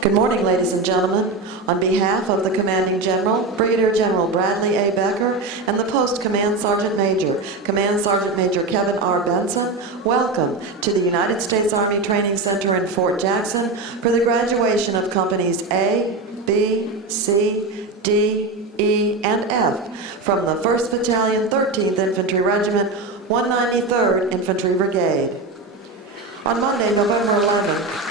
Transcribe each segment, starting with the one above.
Good morning, ladies and gentlemen. On behalf of the Commanding General, Brigadier General Bradley A. Becker, and the Post Command Sergeant Major, Command Sergeant Major Kevin R. Benson, welcome to the United States Army Training Center in Fort Jackson for the graduation of Companies A, B, C, D, E, and F from the 1st Battalion, 13th Infantry Regiment, 193rd Infantry Brigade. On Monday, November 11th,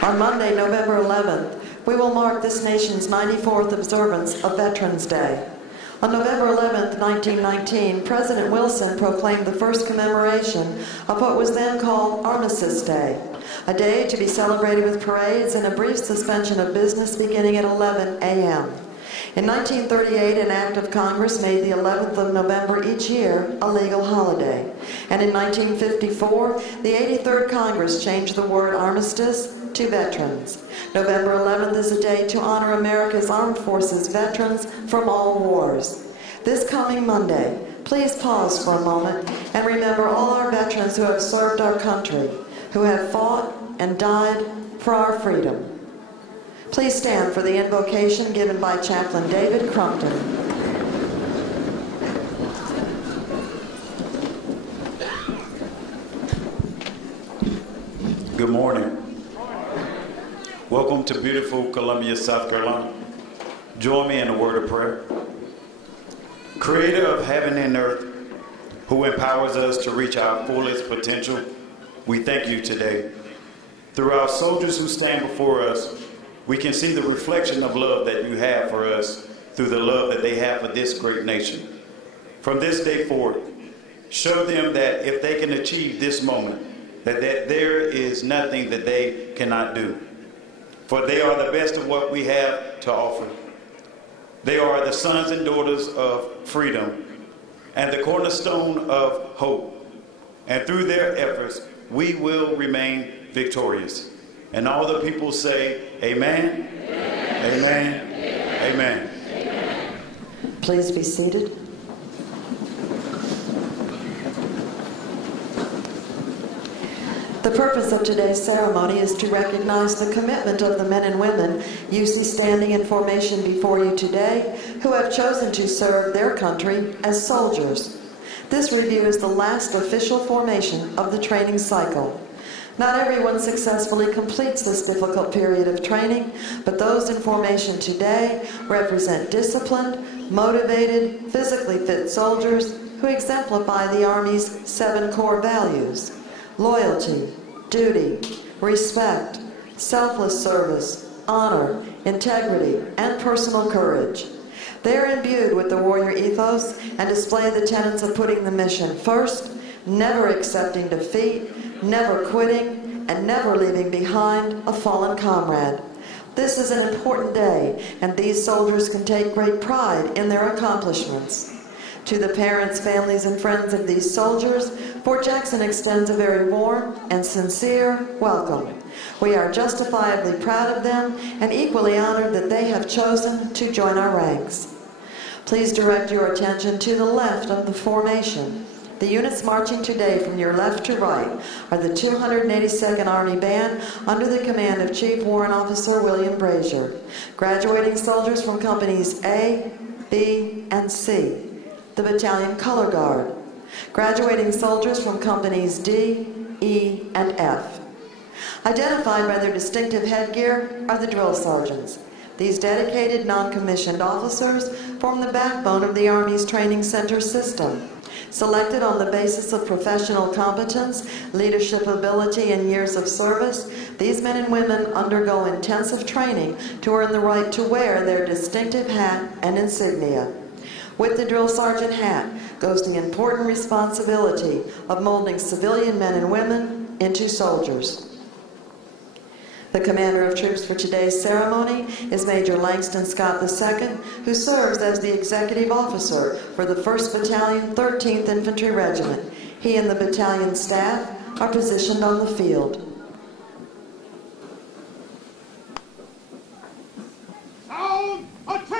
On Monday, November 11th, we will mark this nation's 94th observance of Veterans Day. On November 11th, 1919, President Wilson proclaimed the first commemoration of what was then called Armistice Day, a day to be celebrated with parades and a brief suspension of business beginning at 11 a.m. In 1938, an act of Congress made the 11th of November each year a legal holiday. And in 1954, the 83rd Congress changed the word armistice to veterans. November 11th is a day to honor America's Armed Forces veterans from all wars. This coming Monday, please pause for a moment and remember all our veterans who have served our country, who have fought and died for our freedom. Please stand for the invocation given by Chaplain David Crumpton. Good morning. Welcome to beautiful Columbia, South Carolina. Join me in a word of prayer. Creator of heaven and earth, who empowers us to reach our fullest potential, we thank you today. Through our soldiers who stand before us, we can see the reflection of love that you have for us through the love that they have for this great nation. From this day forward, show them that if they can achieve this moment, that there is nothing that they cannot do. For they are the best of what we have to offer. They are the sons and daughters of freedom and the cornerstone of hope. And through their efforts, we will remain victorious. And all the people say, amen, amen, amen, amen. Amen. Please be seated. The purpose of today's ceremony is to recognize the commitment of the men and women you see standing in formation before you today who have chosen to serve their country as soldiers. This review is the last official formation of the training cycle. Not everyone successfully completes this difficult period of training, but those in formation today represent disciplined, motivated, physically fit soldiers who exemplify the Army's 7 core values: loyalty, duty, respect, selfless service, honor, integrity, and personal courage. They are imbued with the warrior ethos and display the tenets of putting the mission first, never accepting defeat, never quitting, and never leaving behind a fallen comrade. This is an important day, and these soldiers can take great pride in their accomplishments. To the parents, families, and friends of these soldiers, Fort Jackson extends a very warm and sincere welcome. We are justifiably proud of them and equally honored that they have chosen to join our ranks. Please direct your attention to the left of the formation. The units marching today from your left to right are the 282nd Army Band under the command of Chief Warrant Officer William Brazier. Graduating soldiers from Companies A, B, and C. The Battalion Color Guard. Graduating soldiers from Companies D, E, and F. Identified by their distinctive headgear are the drill sergeants. These dedicated non-commissioned officers form the backbone of the Army's training center system. Selected on the basis of professional competence, leadership ability, and years of service, these men and women undergo intensive training to earn the right to wear their distinctive hat and insignia. With the drill sergeant hat goes the important responsibility of molding civilian men and women into soldiers. The commander of troops for today's ceremony is Major Langston Scott II, who serves as the executive officer for the 1st Battalion, 13th Infantry Regiment. He and the battalion staff are positioned on the field. Sound, attack!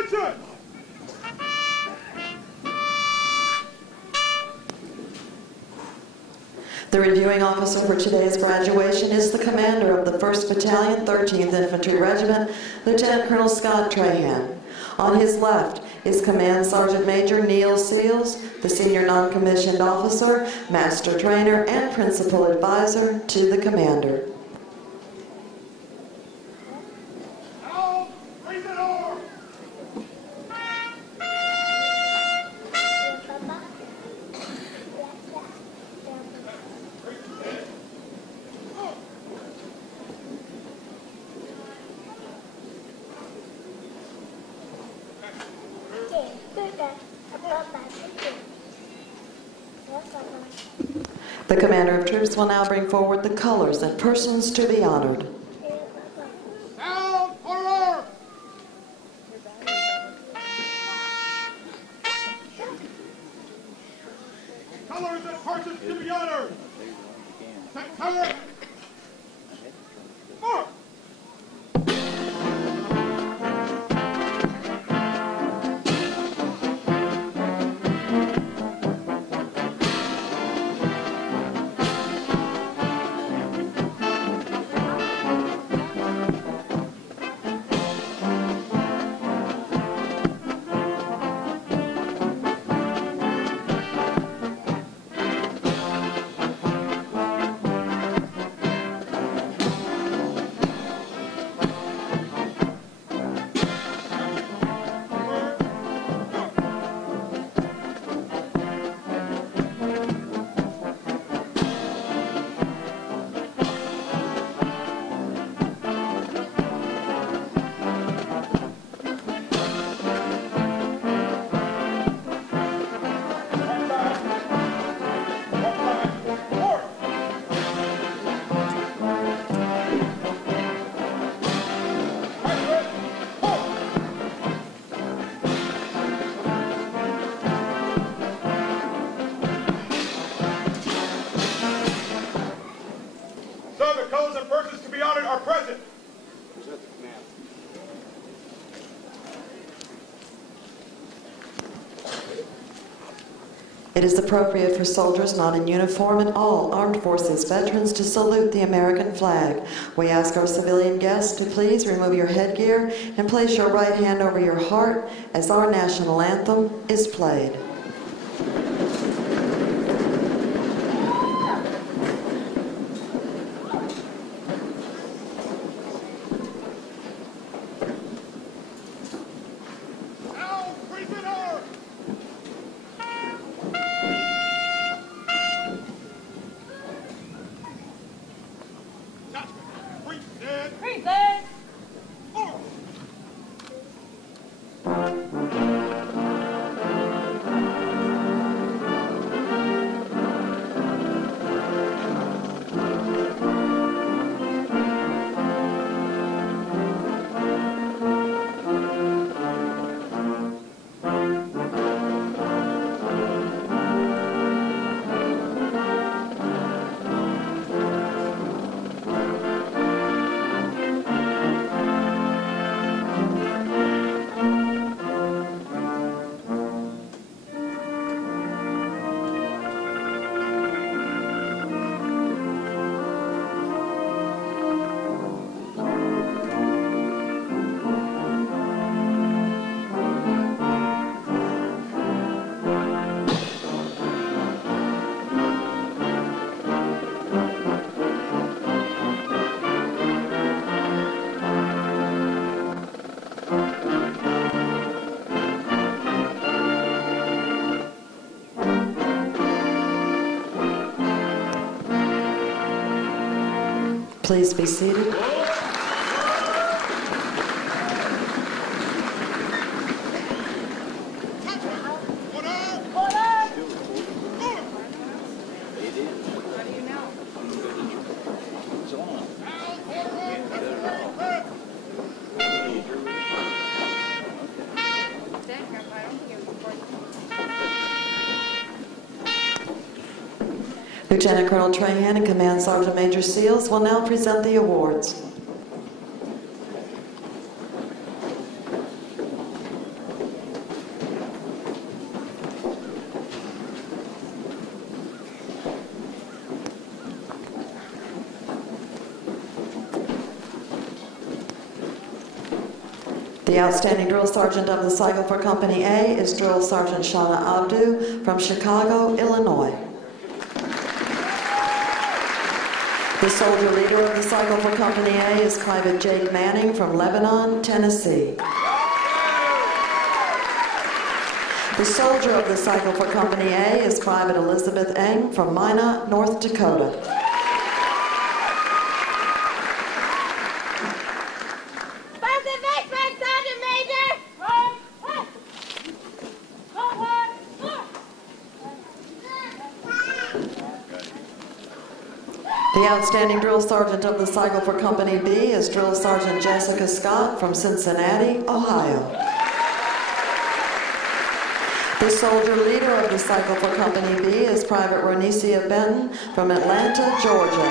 The reviewing officer for today's graduation is the commander of the 1st Battalion, 13th Infantry Regiment, Lieutenant Colonel Scott Trahan. On his left is Command Sergeant Major Neil Seals, the senior non-commissioned officer, master trainer, and principal advisor to the commander. The commander of troops will now bring forward the colors and persons to be honored. Down, order! Colors and persons to be honored. Set color. Mark! Are present. It is appropriate for soldiers not in uniform and all armed forces veterans to salute the American flag. We ask our civilian guests to please remove your headgear and place your right hand over your heart as our national anthem is played. Please be seated. Lieutenant Colonel Trahan and Command Sergeant Major Seals will now present the awards. The outstanding drill sergeant of the cycle for Company A is Drill Sergeant Shauna Abdu from Chicago, Illinois. The soldier leader of the cycle for Company A is Private Jake Manning from Lebanon, Tennessee. The soldier of the cycle for Company A is Private Elizabeth Eng from Minot, North Dakota. Sergeant Major! The outstanding drill sergeant of the cycle for Company B is Drill Sergeant Jessica Scott from Cincinnati, Ohio. The soldier leader of the cycle for Company B is Private Ronicia Benton from Atlanta, Georgia.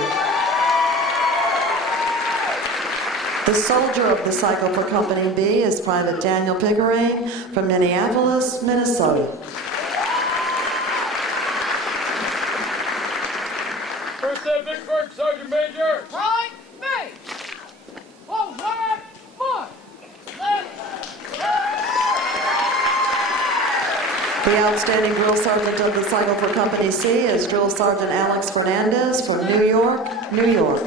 The soldier of the cycle for Company B is Private Daniel Pickering from Minneapolis, Minnesota. First Aid Vicksburg, Sergeant Major. Right, me! Forward, march! The outstanding drill sergeant of the cycle for Company C is Drill Sergeant Alex Fernandez from New York, New York.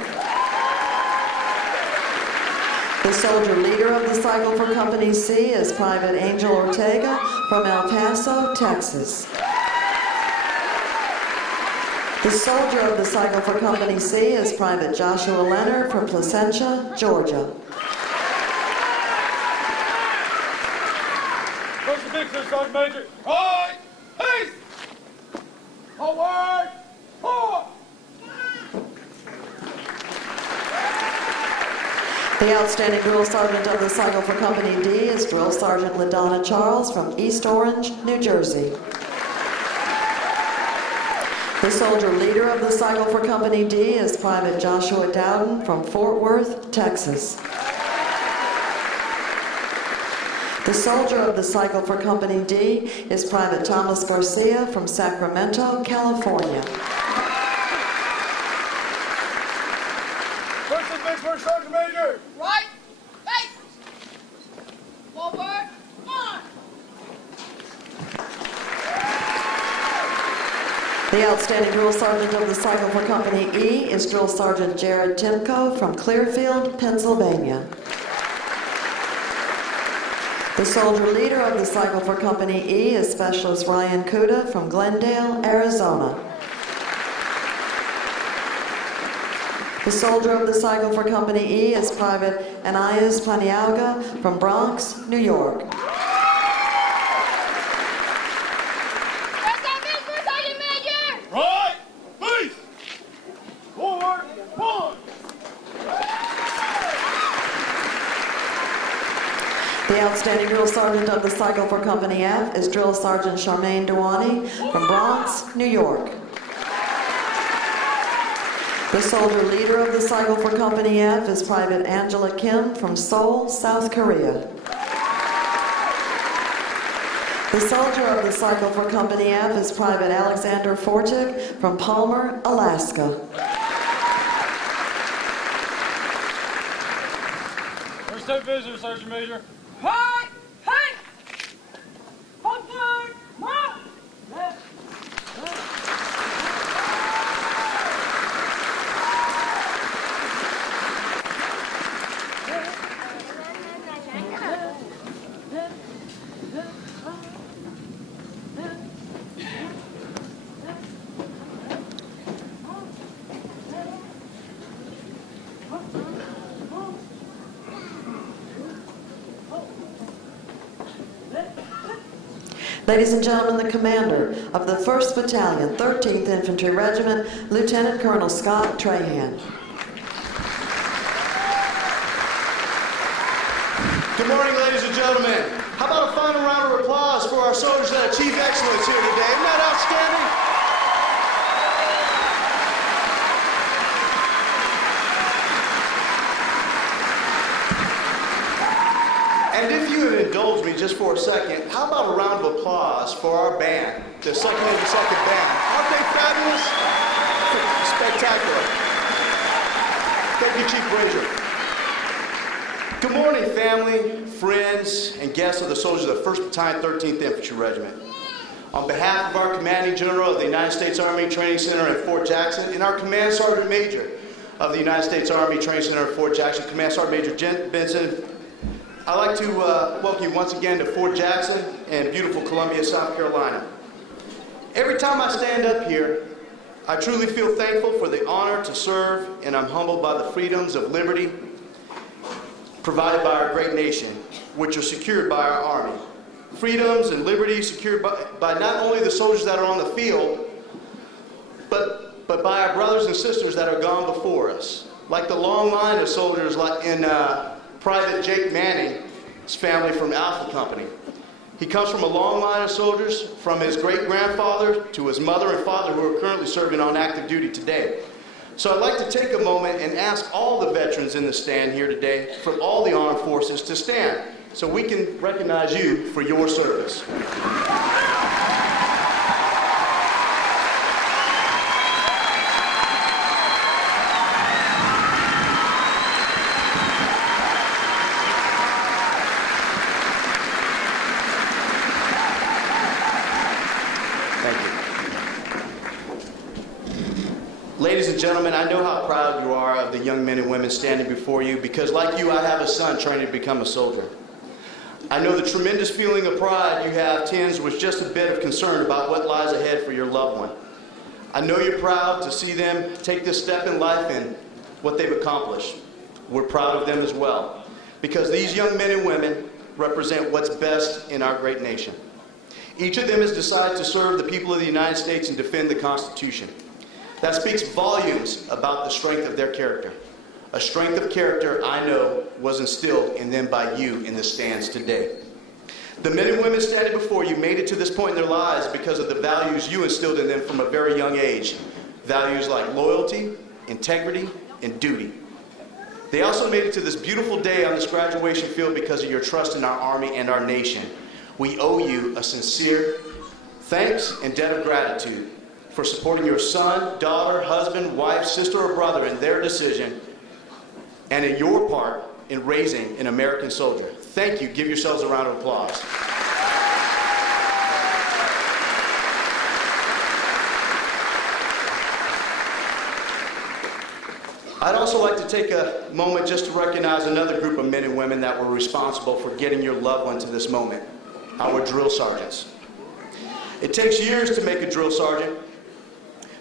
The soldier leader of the cycle for Company C is Private Angel Ortega from El Paso, Texas. The soldier of the cycle for Company C is Private Joshua Leonard from Placentia, Georgia. First Aid Vicksburg, Sergeant Major. Right, peace! Forward, forward! The outstanding drill sergeant of the cycle for Company D is Drill Sergeant LaDonna Charles from East Orange, New Jersey. The soldier leader of the cycle for Company D is Private Joshua Dowden from Fort Worth, Texas. The soldier of the cycle for Company D is Private Thomas Garcia from Sacramento, California. First Aid Vicksburg, Sergeant Major. Right, face! Forward, march! The outstanding drill sergeant of the cycle for Company E is Drill Sergeant Jared Timko from Clearfield, Pennsylvania. The soldier leader of the cycle for Company E is Specialist Ryan Kuda from Glendale, Arizona. The soldier of the cycle for Company E is Private Anais Paniauga from Bronx, New York. First Aid Vicksburg, Sergeant Major! Right, peace! Forward, forward! The outstanding drill sergeant of the cycle for Company F is Drill Sergeant Charmaine Dewani from Bronx, New York. The soldier leader of the cycle for Company F is Private Angela Kim from Seoul, South Korea. The soldier of the cycle for Company F is Private Alexander Fortick from Palmer, Alaska. First Aid Visitor, Sergeant Major. Right, hey! Forward, march! Ladies and gentlemen, the commander of the 1st Battalion, 13th Infantry Regiment, Lieutenant Colonel Scott Trahan. Good morning, ladies and gentlemen. How about a final round of applause for our soldiers that achieved excellence here today? Isn't that outstanding? And if you would indulge me just for a second, how about a round of applause for our band, the 2nd Band? Aren't they fabulous? Spectacular. Thank you, Chief Brazier. Good morning, family, friends, and guests of the soldiers of the 1st Battalion, 13th Infantry Regiment. On behalf of our Commanding General of the United States Army Training Center at Fort Jackson and our Command Sergeant Major of the United States Army Training Center at Fort Jackson, Command Sergeant Major Jen Benson, I'd like to welcome you once again to Fort Jackson and beautiful Columbia, South Carolina. Every time I stand up here, I truly feel thankful for the honor to serve, and I'm humbled by the freedoms of liberty provided by our great nation, which are secured by our Army. Freedoms and liberties secured by not only the soldiers that are on the field, but by our brothers and sisters that are gone before us. Like the long line of soldiers like in Private Jake Manning's family from Alpha Company. He comes from a long line of soldiers, from his great-grandfather to his mother and father, who are currently serving on active duty today. So I'd like to take a moment and ask all the veterans in the stand here today from all the armed forces to stand so we can recognize you for your service. Ladies and gentlemen, I know how proud you are of the young men and women standing before you because, like you, I have a son training to become a soldier. I know the tremendous feeling of pride you have tinged with just a bit of concern about what lies ahead for your loved one. I know you're proud to see them take this step in life and what they've accomplished. We're proud of them as well because these young men and women represent what's best in our great nation. Each of them has decided to serve the people of the United States and defend the Constitution. That speaks volumes about the strength of their character. A strength of character I know was instilled in them by you in the stands today. The men and women standing before you made it to this point in their lives because of the values you instilled in them from a very young age. Values like loyalty, integrity, and duty. They also made it to this beautiful day on this graduation field because of your trust in our Army and our nation. We owe you a sincere thanks and debt of gratitude for supporting your son, daughter, husband, wife, sister, or brother in their decision and in your part in raising an American soldier. Thank you. Give yourselves a round of applause. I'd also like to take a moment just to recognize another group of men and women that were responsible for getting your loved one to this moment, our drill sergeants. It takes years to make a drill sergeant.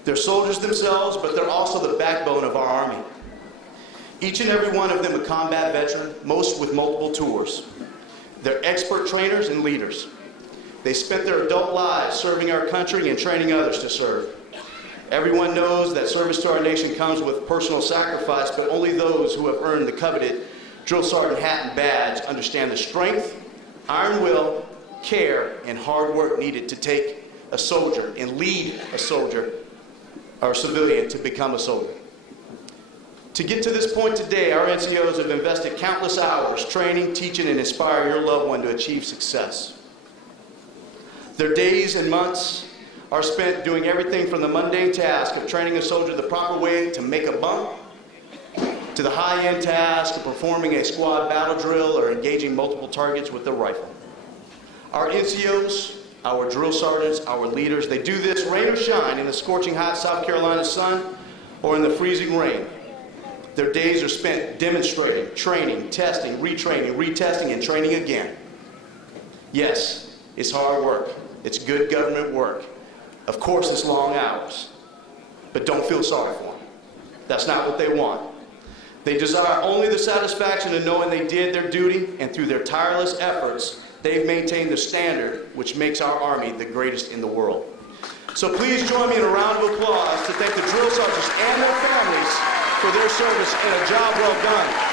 They're soldiers themselves, but they're also the backbone of our Army. Each and every one of them a combat veteran, most with multiple tours. They're expert trainers and leaders. They spent their adult lives serving our country and training others to serve. Everyone knows that service to our nation comes with personal sacrifice, but only those who have earned the coveted drill sergeant hat and badge understand the strength, iron will, care, and hard work needed to take a soldier and lead a soldier or civilian to become a soldier. To get to this point today, our NCOs have invested countless hours training, teaching, and inspiring your loved one to achieve success. Their days and months are spent doing everything from the mundane task of training a soldier the proper way to make a bunk, to the high-end task of performing a squad battle drill or engaging multiple targets with a rifle. Our NCOs, our drill sergeants, our leaders, they do this rain or shine in the scorching hot South Carolina sun or in the freezing rain. Their days are spent demonstrating, training, testing, retraining, retesting, and training again. Yes, it's hard work. It's good government work. Of course, it's long hours. But don't feel sorry for them. That's not what they want. They desire only the satisfaction of knowing they did their duty, and through their tireless efforts, they've maintained the standard which makes our Army the greatest in the world. So please join me in a round of applause to thank the drill sergeants and their families for their service and a job well done.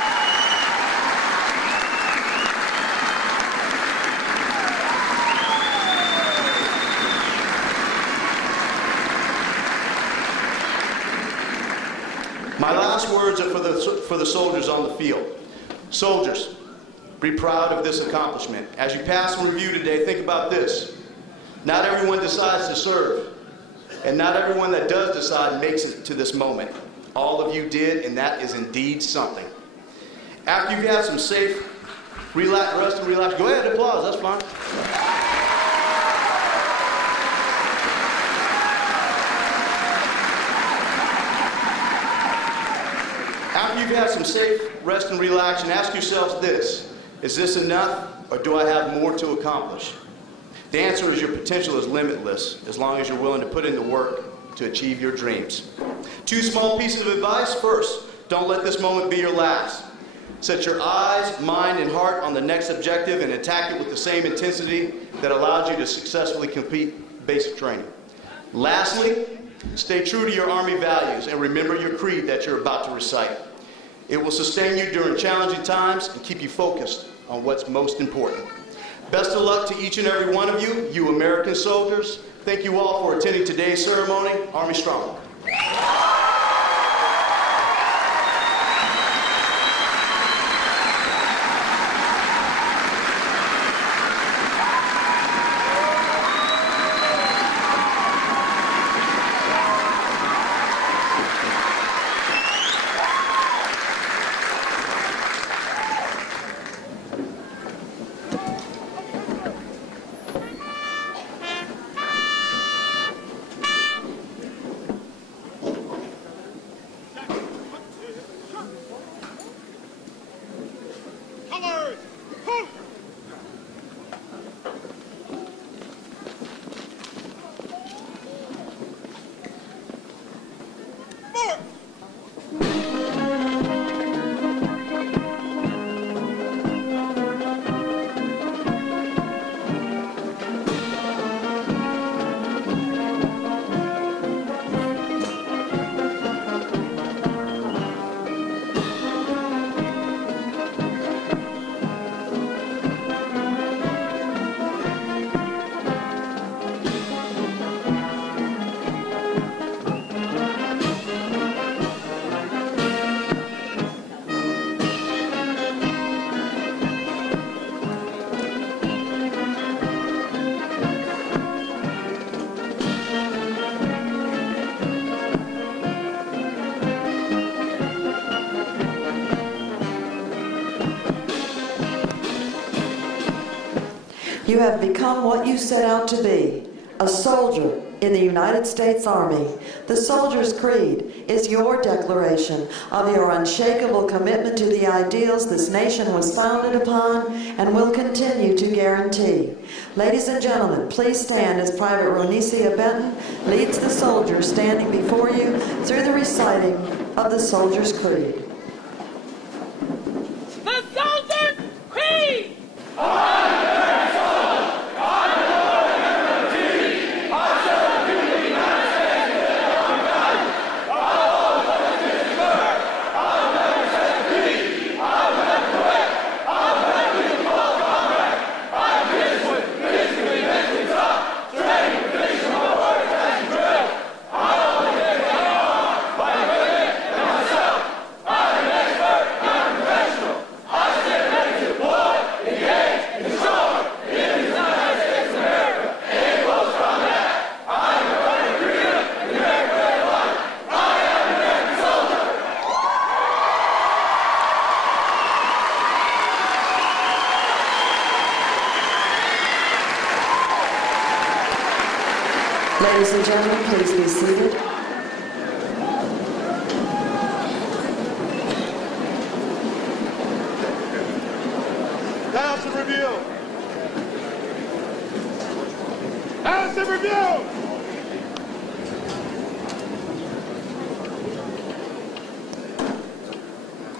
My last words are for the soldiers on the field. Soldiers, be proud of this accomplishment. As you pass in review today, think about this. Not everyone decides to serve, and not everyone that does decide makes it to this moment. All of you did, and that is indeed something. After you've had some safe rest and relax, go ahead, applause, that's fine. After you've had some safe rest and relax, ask yourselves this: is this enough, or do I have more to accomplish? The answer is your potential is limitless as long as you're willing to put in the work to achieve your dreams. 2 small pieces of advice. First, don't let this moment be your last. Set your eyes, mind, and heart on the next objective and attack it with the same intensity that allows you to successfully complete basic training. Lastly, stay true to your Army values and remember your creed that you're about to recite. It will sustain you during challenging times and keep you focused on what's most important. Best of luck to each and every one of you, you American soldiers. Thank you all for attending today's ceremony. Army Strong. Colors! Hoop! March! You have become what you set out to be, a soldier in the United States Army. The Soldier's Creed is your declaration of your unshakable commitment to the ideals this nation was founded upon and will continue to guarantee. Ladies and gentlemen, please stand as Private Ronicia Benton leads the soldiers standing before you through the reciting of the Soldier's Creed. The Soldier's Creed! Ladies and gentlemen, please be seated. House in review! House in review!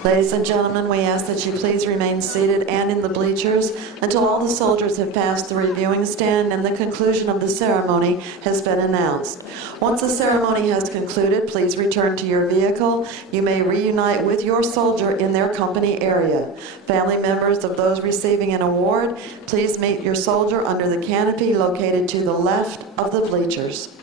Ladies and gentlemen, we ask that you please remain seated and in the bleachers until all the soldiers have passed the reviewing stand and the conclusion of the ceremony has been announced. Once the ceremony has concluded, please return to your vehicle. You may reunite with your soldier in their company area. Family members of those receiving an award, please meet your soldier under the canopy located to the left of the bleachers.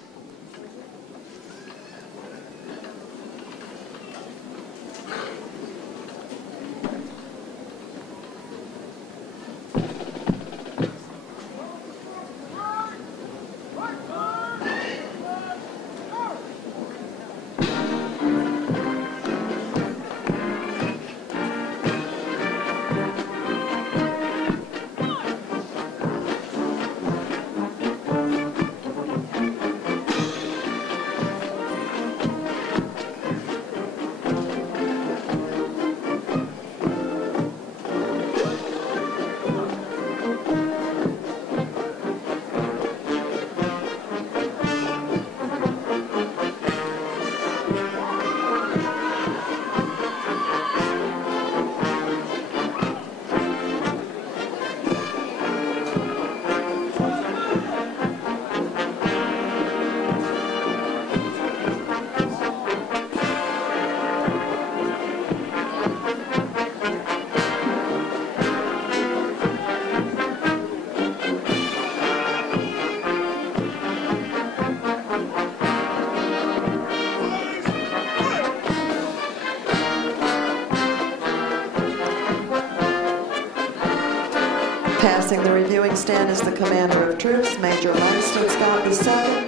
Passing the reviewing stand is the Commander of Troops, Major Langston Scott II,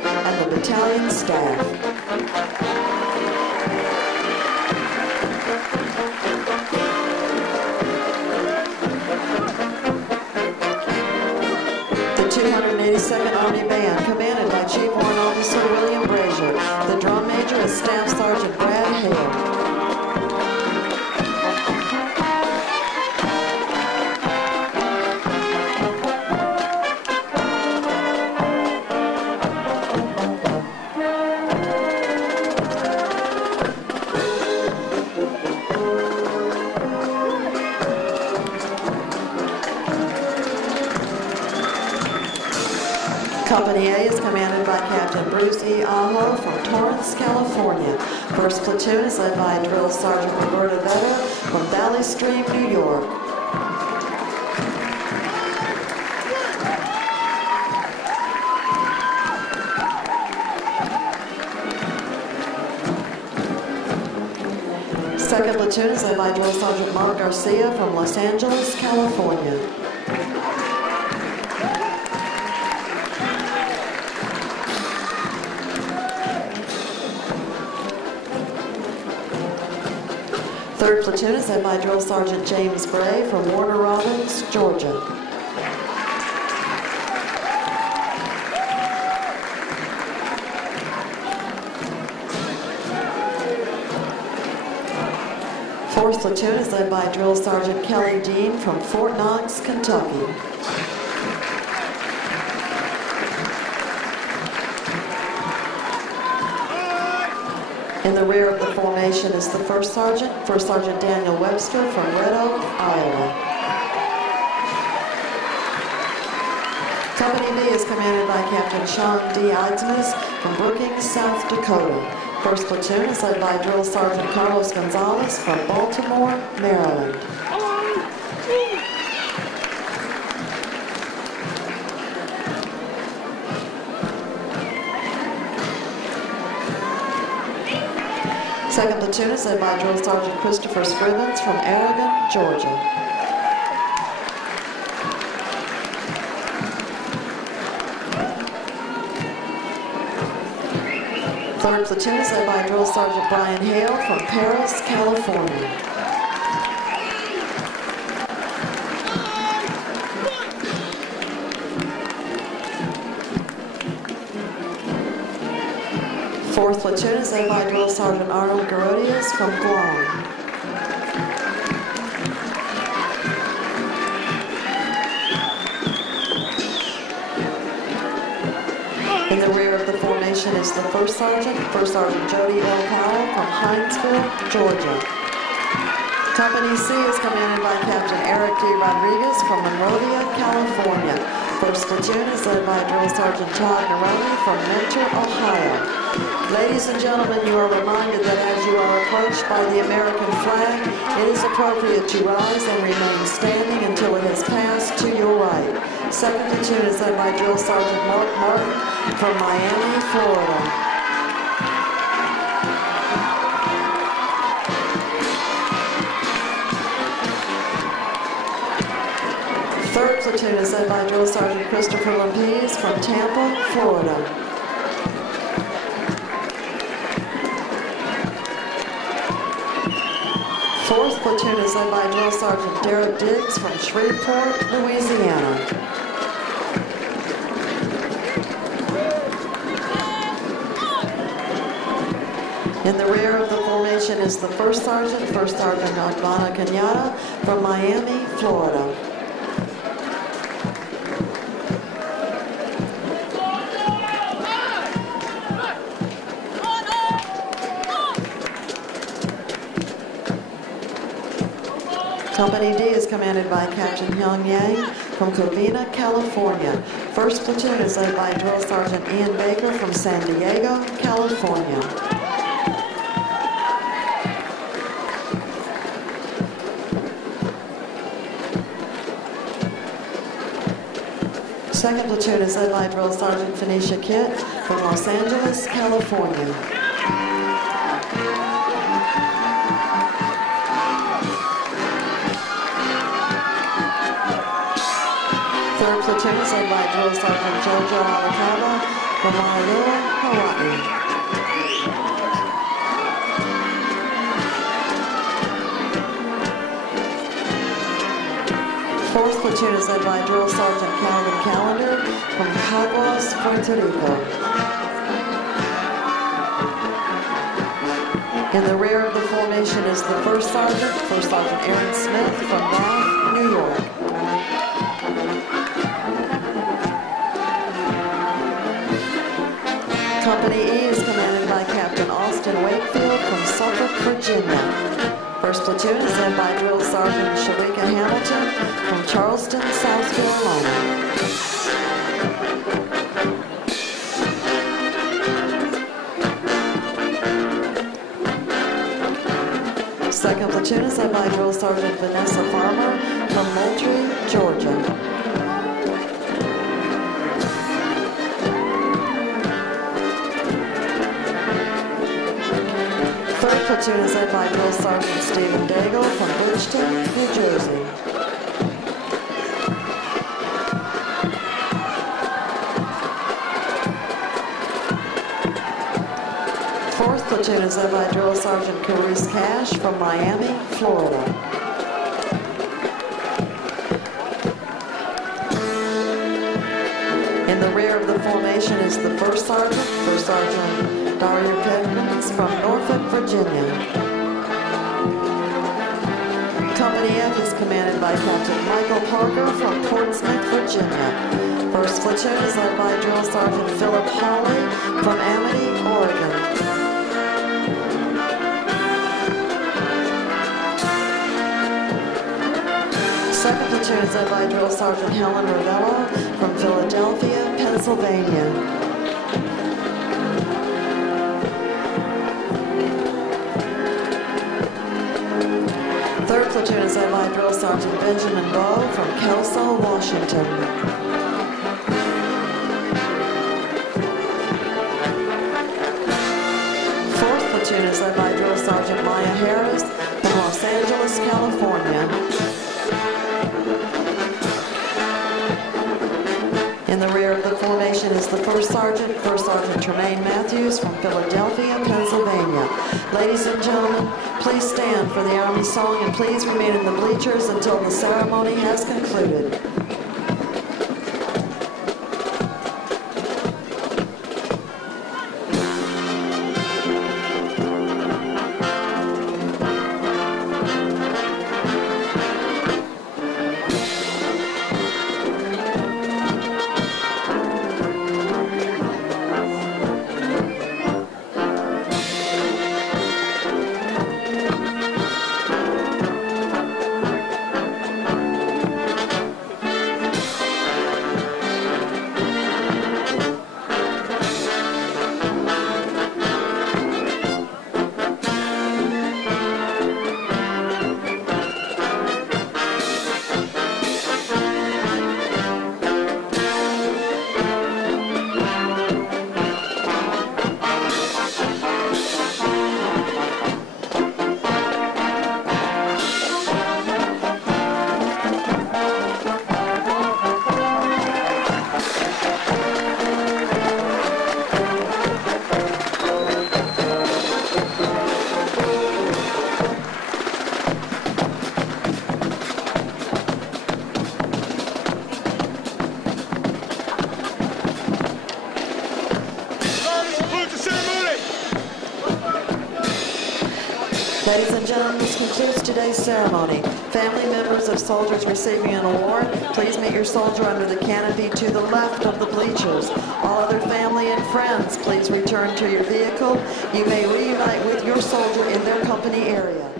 and the battalion staff. The 282nd Army Band, commanded by Chief Warrant Officer William Brazier. The drum major is Staff Sergeant Brad Hale. Company A is commanded by Captain Bruce E. Aho from Torrance, California. First platoon is led by Drill Sergeant Roberta Vedder from Valley Stream, New York. Second platoon is led by Drill Sergeant Mark Garcia from Los Angeles, California. Third platoon is led by Drill Sergeant James Gray from Warner Robins, Georgia. Fourth platoon is led by Drill Sergeant Kelly Dean from Fort Knox, Kentucky. In the rear of the formation is the First Sergeant Daniel Webster from Red Oak, Iowa. Company B is commanded by Captain Sean D. Eidsmas from Brookings, South Dakota. First platoon is led by Drill Sergeant Carlos Gonzalez from Baltimore, Maryland. Second platoon is led by Drill Sergeant Christopher Scrivens from Aragon, Georgia. Third platoon is led by Drill Sergeant Brian Hale from Paris, California. Fourth platoon is led by Drill Sergeant Arnold Garodias from Guam. In the rear of the formation is the First Sergeant Jody L. Powell from Hinesville, Georgia. Company C is commanded by Captain Eric D. Rodriguez from Monrovia, California. First platoon is led by Drill Sergeant Todd Neroni from Mentor, Ohio. Ladies and gentlemen, you are reminded that as you are approached by the American flag, it is appropriate to rise and remain standing until it has passed to your right. Second platoon is led by Drill Sergeant Mark Martin from Miami, Florida. Third platoon is led by Drill Sergeant Christopher Lampiz from Tampa, Florida. Fourth platoon is led by Drill Sergeant Derek Diggs from Shreveport, Louisiana. In the rear of the formation is the First Sergeant Advana Cañada from Miami, Florida. Company D is commanded by Captain Hyung Yang from Covina, California. First platoon is led by Drill Sergeant Ian Baker from San Diego, California. Second platoon is led by Drill Sergeant Phoenicia Kitt from Los Angeles, California. Third platoon is led by Drill Sergeant Jojo Alakava from Hooah, Hawaii. Fourth platoon is led by Drill Sergeant Calvin Callender from Caguas, Puerto Rico. In the rear of the formation is the First Sergeant Aaron Smith from Bath, New York. Company E is commanded by Captain Austin Wakefield from Suffolk, Virginia. First platoon is led by Drill Sergeant Shalika Hamilton from Charleston, South Carolina. Second platoon is led by Drill Sergeant Vanessa Farmer from Moultrie, Georgia. Third platoon is led by Drill Sergeant Stephen Daigle from Bridgeton, New Jersey. Fourth platoon is led by Drill Sergeant Carice Cash from Miami, Florida. In the rear of the formation is the First Sergeant Dario Pickens from Norfolk, Virginia. Company F is commanded by Captain Michael Parker from Portsmouth, Virginia. First platoon is led by Drill Sergeant Philip Hawley from Amity, Oregon. Second platoon is led by Drill Sergeant Helen Ravello from Philadelphia, Pennsylvania. Third platoon is led by Drill Sergeant Benjamin Bowe from Kelso, Washington. Fourth platoon is led by Drill Sergeant Maya Harris from Los Angeles, California. In the rear of the formation is the First Sergeant Tremaine Matthews from Philadelphia, Pennsylvania. Ladies and gentlemen, please stand for the Army song and please remain in the bleachers until the ceremony has concluded. Ladies and gentlemen, this concludes today's ceremony. Family members of soldiers receiving an award, please meet your soldier under the canopy to the left of the bleachers. All other family and friends, please return to your vehicle. You may reunite with your soldier in their company area.